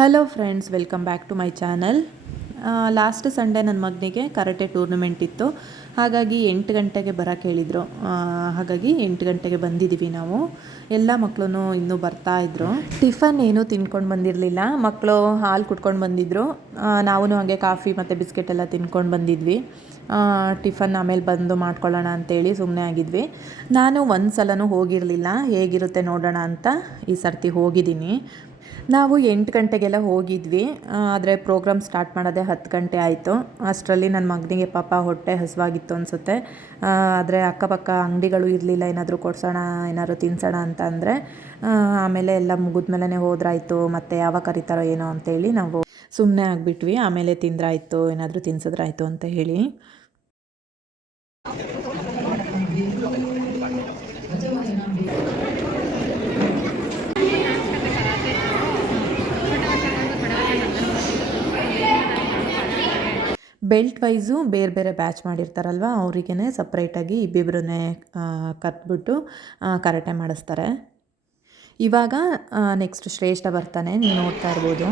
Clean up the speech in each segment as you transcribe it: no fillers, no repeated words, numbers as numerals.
Hello friends, welcome back to my channel. Last Sunday ನನ್ನ ಮಗನಿಗೆ karate tournament ಇತ್ತು. ಹಾಗಾಗಿ 8 ಗಂಟೆಗೆ ಬರೋಕ್ಕೆ ಹೇಳಿದರು. ಹಾಗಾಗಿ 8 ಗಂಟೆಗೆ ಬಂದಿದ್ದೀವಿ ನಾವು. ಎಲ್ಲ ಮಕ್ಕಳು ಇನ್ನೂ ಬರ್ತಾಯಿದ್ರು. ಟಿಫನ್ ಏನೂ ತಿನ್ಕೊಂಡು ಬಂದಿರಲಿಲ್ಲ. ಮಕ್ಕಳು ಹಾಲು ಕುಟ್ಕೊಂಡು ಬಂದಿದ್ದರು. ನಾವು ಹಾಗೆ ಕಾಫಿ ಮತ್ತು ಬಿಸ್ಕೆಟ್ ಎಲ್ಲ ತಿನ್ಕೊಂಡು ಬಂದಿದ್ವಿ. ಟಿಫನ್ ಆಮೇಲೆ ಬಂದು ಮಾಡ್ಕೊಳ್ಳೋಣ ಅಂತೇಳಿ ಸುಮ್ಮನೆ ಆಗಿದ್ವಿ. ನಾನು ಒಂದು ಸಲನೂ ಹೋಗಿರಲಿಲ್ಲ, ಹೇಗಿರುತ್ತೆ ನೋಡೋಣ ಅಂತ ಈ ಸರ್ತಿ ಹೋಗಿದ್ದೀನಿ. ನಾವು 8 ಗಂಟೆಗೆಲ್ಲ ಹೋಗಿದ್ವಿ. ಆದರೆ ಪ್ರೋಗ್ರಾಮ್ ಸ್ಟಾರ್ಟ್ ಮಾಡೋದೇ 10 ಗಂಟೆ ಆಯಿತು. ಅಷ್ಟರಲ್ಲಿ ನನ್ನ ಮಗನಿಗೆ ಪಾಪ ಹೊಟ್ಟೆ ಹಸಿವಾಗಿತ್ತು ಅನಿಸುತ್ತೆ. ಆದರೆ ಅಕ್ಕಪಕ್ಕ ಅಂಗಡಿಗಳು ಇರಲಿಲ್ಲ, ಏನಾದರೂ ಕೊಡ್ಸೋಣ, ಏನಾದರೂ ತಿನ್ಸೋಣ ಅಂತ ಅಂದರೆ ಆಮೇಲೆ ಎಲ್ಲ ಮುಗಿದ್ಮೇಲೆ ಹೋದ್ರಾಯ್ತು, ಮತ್ತು ಯಾವಾಗ ಕರೀತಾರೋ ಏನೋ ಅಂತೇಳಿ ನಾವು ಸುಮ್ಮನೆ ಆಗಿಬಿಟ್ವಿ. ಆಮೇಲೆ ತಿಂದ್ರಾಯ್ತು, ಏನಾದರೂ ತಿನ್ಸಿದ್ರಾಯ್ತು ಅಂತ ಹೇಳಿ. ಬೆಲ್ಟ್ ವೈಸು ಬೇರೆ ಬೇರೆ ಬ್ಯಾಚ್ ಮಾಡಿರ್ತಾರಲ್ವ, ಅವರಿಗೇ ಸಪ್ರೇಟಾಗಿ ಇಬ್ಬಿಬ್ಬರನ್ನೇ ಕರೆದ್ಬಿಟ್ಟು ಕರಾಟೆ ಮಾಡಿಸ್ತಾರೆ. ಇವಾಗ ನೆಕ್ಸ್ಟ್ ಶ್ರೇಷ್ಠ ಬರ್ತಾನೆ, ನೀವು ನೋಡ್ತಾ ಇರ್ಬೋದು.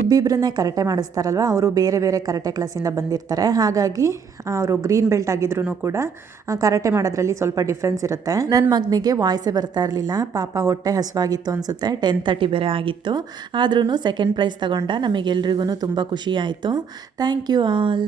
ಇಬ್ಬಿಬ್ಬರನ್ನೇ ಕರಾಟೆ ಮಾಡಿಸ್ತಾರಲ್ವ, ಅವರು ಬೇರೆ ಬೇರೆ ಕರಾಟೆ ಕ್ಲಾಸಿಂದ ಬಂದಿರ್ತಾರೆ. ಹಾಗಾಗಿ ಅವರು ಗ್ರೀನ್ ಬೆಲ್ಟ್ ಆಗಿದ್ರೂ ಕೂಡ ಕರಾಟೆ ಮಾಡೋದ್ರಲ್ಲಿ ಸ್ವಲ್ಪ ಡಿಫ್ರೆನ್ಸ್ ಇರುತ್ತೆ. ನನ್ನ ಮಗನಿಗೆ ವಾಯ್ಸೇ ಬರ್ತಾ ಇರಲಿಲ್ಲ, ಪಾಪ ಹೊಟ್ಟೆ ಹಸುವಾಗಿತ್ತು ಅನಿಸುತ್ತೆ. 10:30 ಬೇರೆ ಆಗಿತ್ತು. ಆದ್ರೂ ಸೆಕೆಂಡ್ ಪ್ರೈಸ್ ತಗೊಂಡ. ನಮಗೆಲ್ರಿಗೂ ತುಂಬ ಖುಷಿ ಆಯಿತು. Thank you all.